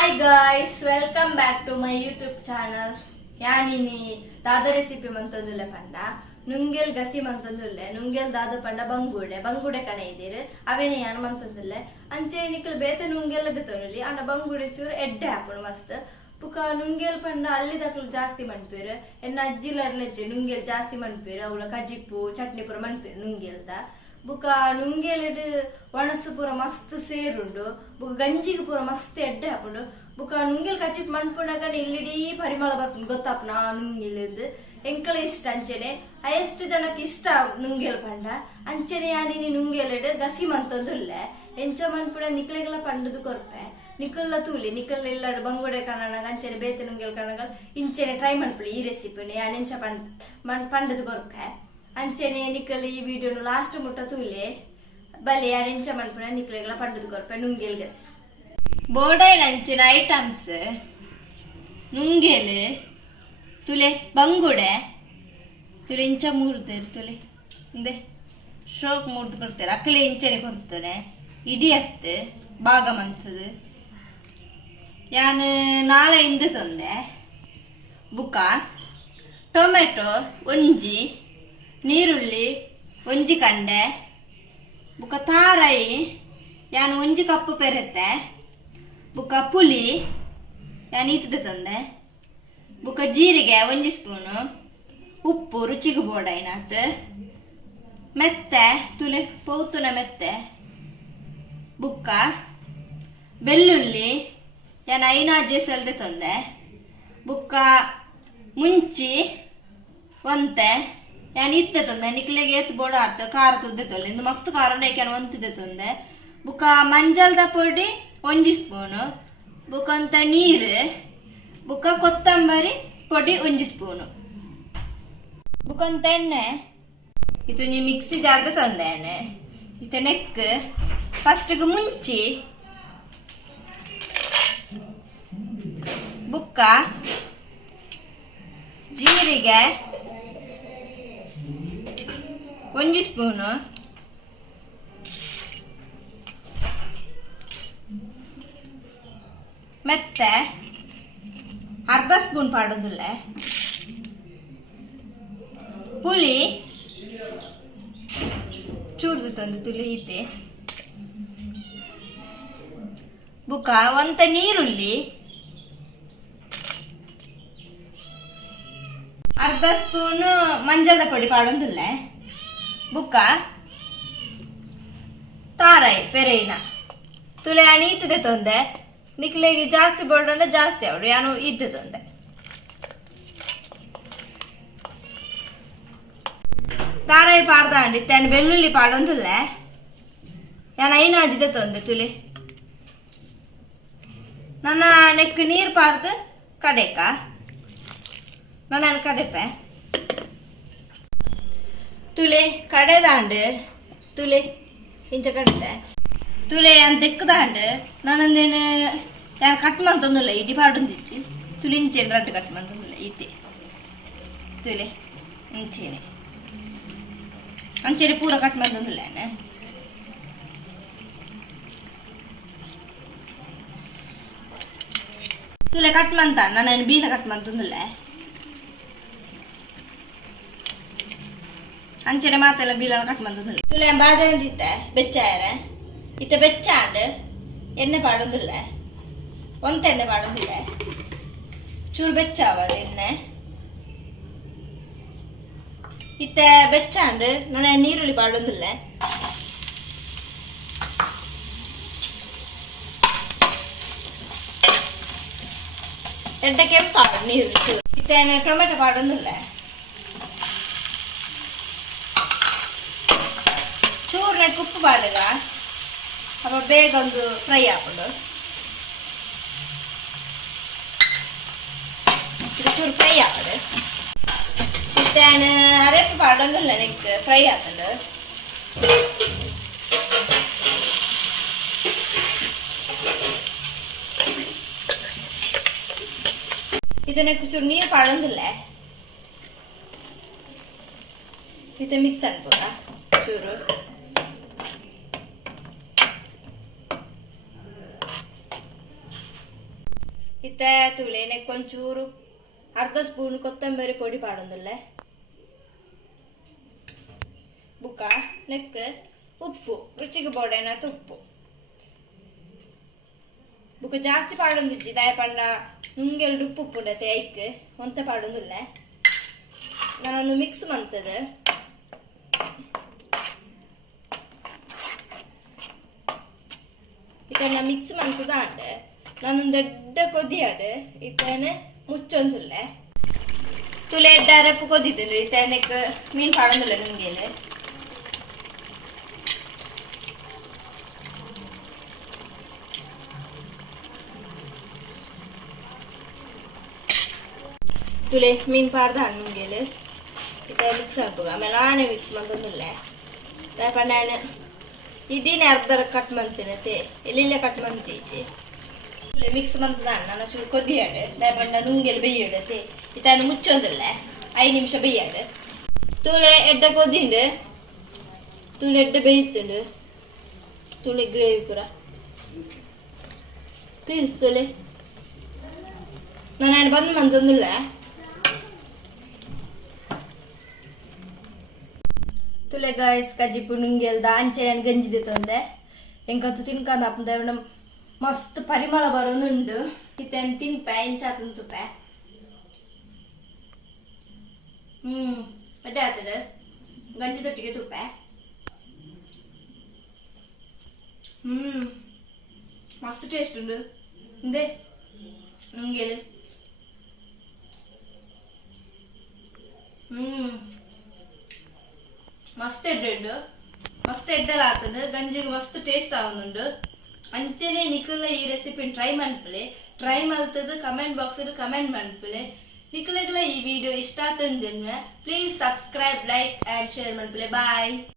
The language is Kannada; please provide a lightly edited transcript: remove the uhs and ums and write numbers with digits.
Hi guys, welcome back to my YouTube channel. ಯಾನಿನಿ ದಾದ ರೆಸಿಪಿ ಮಂತಂದುಲ್ಲೆ ಪಂಡ ನುಂಗೆಲ್ ಗಸಿ ಮಂತಂದುಲ್ಲೆ ನುಂಗೆಲ್ ದಾದ ಪಂಡ ಬಂಗುಡೆ ಕಣ ಇದ್ದೀರಿ ಅವೇನೆ ಯಾನು ಮಂತಂದುಲ್ಲೆ ಅಂಚೆ ನಿಕ್ಕಲು ಬೇತೆ ನುಂಗೆಲ್ಲದ ತೊನಲಿ ಅಂಡ ಬಂಗುಡೆ ಚೂರು ಎಡ್ಡೆ ಹಾಪುಡು ಮಸ್ತ್ ಬುಕ ನುಂಗೆಲ್ ಪಂಡ ಅಲ್ಲಿ ದಕ್ಲು ಜಾಸ್ತಿ ಮನ್ಪೇರು ಎನ್ನ ಅಜ್ಜಿಲರ್ಲೆಜ್ಜೆ ನುಂಗೆಲ್ ಜಾಸ್ತಿ ಮನ್ಪೇರು ಅವಳ ಕಜಿಪ್ಪು ಚಟ್ನಿ ಪುರ ಮನ್ಪೇರು ನುಂಗೆಲ್ದ ಬುಕ ನುಂಗೆಲೆಡ್ ಒಣಸು ಪೂರ ಮಸ್ತ್ ಸೇರುಂಡು ಬುಕ ಗಂಜಿಗೆ ಪೂರ ಮಸ್ತ್ ಎಡ್ಡೆ ಹಾಪುಂಡು ಬುಕ ನುಂಗೆಲ್ ಕಚಿಪ್ ಮನ್ಪುಂಡಾಗ ಇಲ್ಲಿಡೀ ಪರಿಮಳ ಬರ್ಪುಂಡು ಗೊತ್ತಾಪುನ ಆ ನುಂಗೆಲದ್ ಎಂಕಲ ಇಷ್ಟ ಅಂಚೆನೆ ಎಷ್ಟು ಜನಕ್ಕೆ ಇಷ್ಟ ನುಂಗೆಲ್ ಪಂಡ ಅಂಚೆನೆ ಯಾನಿನಿ ನುಂಗೆಲೆಡ್ ಗಸಿ ಮಂತೊಂದುಲ್ಲೆ ಎಂಚ ಮನ್ಪುಡ ನಿಕ್ಲೆಗೆಲ್ಲ ಪಂಡದು ಕೊರ್ಪೆ ನಿಕಲ್ಲ ತೂಲಿ ನಿಕಲ್ ಎಲ್ಲ ಬಂಗುಡೆ ಕಣನಾಗ ಅಂಚೆನೆ ಬೇತೆ ನುಂಗೆಲ್ ಕಣಗ ಇಂಚೆನೆ ಟ್ರೈ ಮನ್ಪುಳಿ ಈ ರೆಸಿಪಿನ ಯಾನೆಂಚ ಪಂಡದು ಕೊರ್ಪೆ ಅಂಚೆನೆ ನಿಕಲ್ ಈ ವಿಡಿಯೋನು ಲಾಸ್ಟ್ ಮುಟ್ಟ ತೂಲೆ ಬಲೆ ಯಾನೆಂಚ ಮನ್ಪುಣ ನಿಕ್ಲೆಗೆಲ್ಲ ಪಂಡದು ಕೊರ್ಪೆ ನುಂಗೆಲ್ ಗಸಿ ಬೋರ್ಡೈನ್ ಅಂಚಿನ ಐಟಮ್ಸ್ ನುಂಗೆಲ್ ತುಲೆ ಬಂಗುಡೆ ತುಲೆ ಇಂಚ ಮೂರ್ದೇರು ತುಲೆ ಇಂದೆ ಶೋಕ್ ಮೂರ್ದು ಕೊಡ್ತಾರೆ ಅಕ್ಕಲೆ ಇಂಚನೆ ಕೊಡ್ತಾನೆ ಇಡಿಯತ್ತು ಭಾಗ ಮಂತದು ಯಾನು ನಾಳೆ ಇಂದ ತಂದೆ ಬುಕ್ಕ ಟೊಮೆಟೊ ಒಂಜಿ ನೀರುಳ್ಳಿ ಒಂಜಿ ಕಂಡೆ ಬುಕ್ಕ ತಾರಾಯಿ ಯಾನು ಒಂಜಿ ಕಪ್ಪು ಪೆರತ್ತೆ ಬುಕ್ಕ ಪುಲಿ ಯಾನು ಈತದ ತಂದೆ ಬುಕ್ಕ ಜೀರಿಗೆ ಒಂಜಿ ಸ್ಪೂನು ಉಪ್ಪು ರುಚಿಗೆ ಬೋಡೈನಾತ್ ಮೆತ್ತೆ ತುಲೆ ಪೌತುನ ಮೆತ್ತೆ ಬುಕ್ಕ ಬೆಳ್ಳುಳ್ಳಿ ಯಾನ ಐನಾಜೆ ಸಲ್ದೆ ತಂದೆ ಬುಕ್ಕ ಮುಂಚಿ ಒಂತೆ ಯಾನ್ ಇತ್ತೆ ತಂದೆ ನಿಕ್ಲೆಗೆ ಎತ್ತು ಬೋಡ ಆತ ಖಾರ ತುದ್ದೆ ತೊಲ್ಲೆ ಇಂದು ಮಸ್ತ್ ಖಾರ ಯಾನ್ ಒಂತಿದ್ದೆ ತಂದೆ ಬುಕ್ಕ ಮಂಜಲ್ದ ಪೊಡಿ ಒಂಜಿ ಸ್ಪೂನು ಬುಕ್ಕಂತ ನೀರು ಬುಕ್ಕ ಕೊತ್ತಂಬರಿ ಪೊಡಿ ಒಂಜಿ ಸ್ಪೂನು ಬುಕ್ಕಂತ ಎಣ್ಣೆ ಇದು ನೀ ಮಿಕ್ಸಿ ಜಾರ್ದ ತಂದೆ ಎಣ್ಣೆ ಇತ ನೆಕ್ ಫಸ್ಟ್ಗೆ ಮುಂಚಿ ಬುಕ್ಕ ಜೀರಿಗೆ ಒಂಜಿ ಸ್ಪೂನು ಮತ್ತೆ ಅರ್ಧ ಸ್ಪೂನ್ ಪಾಡೋದಿಲ್ಲ ಪುಳಿ ಚೂರ್ದು ತಂದು ತುಳಿ ಐತೆ ಬುಕ್ಕ ಒಂತ ನೀರುಳ್ಳಿ ಅರ್ಧ ಸ್ಪೂನು ಮಂಜದ ಪೊಡಿ ಪಾಡೊಂದುಲ್ಲೆ ಬುಕ್ಕ ತಾರಾಯಿ ಪೆರೈನ ತುಲೆ ಯಾನು ಈತದೆ ತೊಂದೆ ನಿಕ್ಲೆಗೆ ಜಾಸ್ತಿ ಬೋರ್ಡಂಡ ಜಾಸ್ತಿ ಅವಡು ಯಾನು ಇದ್ದೆ ತೊಂದೆ ತಾರಾಯಿ ಪಾಡ್ದ ಅಂಡಿತ್ತೆ ಯಾನು ಬೆಳ್ಳುಳ್ಳಿ ಪಾಡೊಂದುಲ್ಲೆ ಯಾನು ಐನಾಜಿದೆ ತೊಂದೆ ತುಲಿ ನನ್ನ ನೆಕ್ ನೀರು ಪಾಡ್ದು ಕಡೆಕ ನಾನು ಕಡೆಪೆ ತುಲೆ ಕಡೆದಾಂಡು ತುಲೆ ಇಂಚ ಕಡಿತೆ ತುಲೆ ಯಾನ್ ತೆಕ್ಕದಾಂಡು ನಾನೊಂದೇನು ಯಾನ್ ಕಟ್ ಮಂತೊಂದುಲ್ಲ ಇಡಿ ಪಾಡೊಂದಿಚ್ಚಿ ತುಲೆ ಇಂಚೇನು ರಡ್ಡು ಕಟ್ ಮಂತೊಂದುಲ್ಲ ಇತ್ತೆ ತುಲೆ ಇಂಚೇನೆ ಅಂಚೆನೆ ಪೂರ ಕಟ್ ಮಂತೊಂದುಲ್ಲ ತುಲೆ ಕಟ್ ಮಂತ ನಾನು ಬೀನ ಕಟ್ ಮಂತೊಂದುಲ್ಲ ಅಂಚನೆ ಮಾತೆಲ್ಲ ಬೀಲನ ಕಟ್ ಮಂತೊಂದುಲ್ಲ ತುಲೆ ಬಾಜೆ ಅಂದಿತ್ತೆ ಬೆಚ್ಚಾಯರ ಇತ್ತ ಬೆಚ್ಚಾಂಡ್ ಎಣ್ಣೆ ಪಾಡೊಂದುಲ್ಲ ಒಂತ ಎಣ್ಣೆ ಪಾಡೊಂದಿಲ್ಲ ಚೂರು ಬೆಚ್ಚಾವಡು ಎಣ್ಣೆ ಇತ್ತ ಬೆಚ್ಚಾಂಡ್ ನಾನು ನೀರುಳ್ಳಿ ಪಾಡೊಂದುಲ್ಲ ಎಡ್ಡೆ ಕೆಂಪಾಡು ನೀರುಳ್ಳಿ ಇತ್ತ ಟೊಮೆಟೊ ಪಾಡೊಂದುಲ್ಲ ಚೂರ್ನೆ ಉಪ್ಪು ಪಾಡುಗ ಅಪ್ಪ ಬೇಗ ಒಂದು ಫ್ರೈ ಹಾಕೊಂಡು ಚೂರು ಫ್ರೈ ಹಾಕೋದು ಇತ್ತೇನು ಅರೆಪ್ಪು ಪಾಡೊಂದುಲ್ಲ ನೆಕ್ ಫ್ರೈ ಹಾಕೊಂಡು ಇದನ್ನ ಚೂರು ನೀರು ಪಾಡೊಂದುಲ್ಲ ಇದು ಮಿಕ್ಸ್ ಅನ್ಬೋದ ಚೂರು ಇತ್ತೆ ತುಲೆ ನೆಕ್ಕೊಂಚೂರು ಅರ್ಧ ಸ್ಪೂನ್ ಕೊತ್ತಂಬರಿ ಪೊಡಿ ಪಾಡೊಂದುಲ್ಲೆ ಬುಕ್ಕ ನೆಕ್ ಉಪ್ಪು ರುಚಿಗೆ ಬೋಡೇನತ್ ಉಪ್ಪು ಬುಕ್ಕ ಜಾಸ್ತಿ ಪಾಡೊಂದಿಜ್ಜಿ ದಾಯ ಪಂಡ ನುಂಗೆಲ್ಡು ಉಪ್ಪು ಉಪ್ಪುಂಡತೆ ಐಕ್ ಒಂತ ಪಾಡೊಂದುಲ್ಲೆ ನಾನೊಂದು ಮಿಕ್ಸ್ ಮಂತದ ಇದನ್ನ ಮಿಕ್ಸ್ ಮಂತದ ಆಂಡ್ ನಾನೊಂದು ದೊಡ್ಡ ಕೊದಿಯಾಡ್ ಇತ್ತೇನೆ ಮುಚ್ಚೊಂದುಲ್ಲೆ ತುಲೆ ಎಡ್ಡಾರಪ್ಪು ಕೊದಿದ್ರು ಇತ್ತೇನಕ್ ಮೀನ್ ಪಾಡೊಂದುಲ್ಲೆ ನುಂಗೇಲೆ ತುಲೆ ಮೀನ್ ಪಾಡ್ದ ಹಣ್ಣುಂಗೇಲು ಇತ್ತ ಮಿಕ್ಸ್ ಅನ್ಪುಗ ಆಮೇಲೆ ನಾನೇ ಮಿಕ್ಸ್ ಮಂತೊಂದುಲ್ಲೆ ಪಂಡ ಇದೀನೆ ಅರ್ಧರ ಕಟ್ ಮಂತಿನತೆ ಎಲ್ಲಿಲ್ಲ ಕಟ್ ಮಂತೀಚಿ ಮಿಕ್ಸ್ ಮಂತದ ನಾನು ಚೂರು ಕೊದಿಯಾಡು ಪಂಡ ನುಂಗೆಲು ಬೇಯ್ಯಡತೆ ಇತ್ತಾನು ಮುಚ್ಚೊಂದುಲ್ಲೆ 5 ನಿಮಿಷ ಬೇಯ್ಯಾಡು ತುಳೆ ಎಡ್ಡ ಕೊದಿಂಡು ತುಳೆ ಎಡ್ಡ ಬೇಯ್ತುಂಡು ತುಳೆ ಗ್ರೇವಿ ಪೂರ ಪ್ಲೀಸ್ ತುಳೆ ನಾನು ಬಂದು ಮಂತೊಂದುಲ್ಲೆ ತುಲೆ ಗಾಯ್ಸ್ ಕಜಿಪು ನುಂಗೆಲ್ದ ಅಂಚೆ ನಾನು ಗಂಜಿದೆ ತೊಂದೆ ಎಂಕಂತೂ ತಿನ್ಕಂದ ಅಪ್ಪನ ಮಸ್ತ್ ಪರಿಮಳ ಬರೋದುಂಡು ಇತ್ತೇನು ತಿನ್ಪೆ ಇಂಚಾತನ್ ತುಪ್ಪೆ ಅಡ್ಡೆ ಆತದ ಗಂಜಿ ತೊಟ್ಟಿಗೆ ತುಪ್ಪೆ ಮಸ್ತ್ ಟೇಸ್ಟ್ ಉಂಡು ಇಂದೆ ನುಂಗೆಲು ಮಸ್ತ್ ಎಡ್ಡು ಮಸ್ತ್ ಎಡ್ಡಲ ಆತಂಡು ಗಂಜಿಗೆ ಮಸ್ತ್ ಟೇಸ್ಟ್ ಆವೊಂದುಂಡು ಅಂಚನೆ ನಿಖಲ ಈ ರೆಸಿಪಿ ಟ್ರೈ ಮನ್ಪಲೆ ಟ್ರೈ ಮಲ್ತದ ಕಮೆಂಟ್ ಬಾಕ್ಸ್ ಕಮೆಂಟ್ ಮನ್ಪಲೆ ನಿಖಲಗಲ ಈ ವಿಡಿಯೋ ಇಷ್ಟ ಆತಂದ್ರೆ please subscribe like and share ಮನ್ಪಲೆ ಬಾಯ್.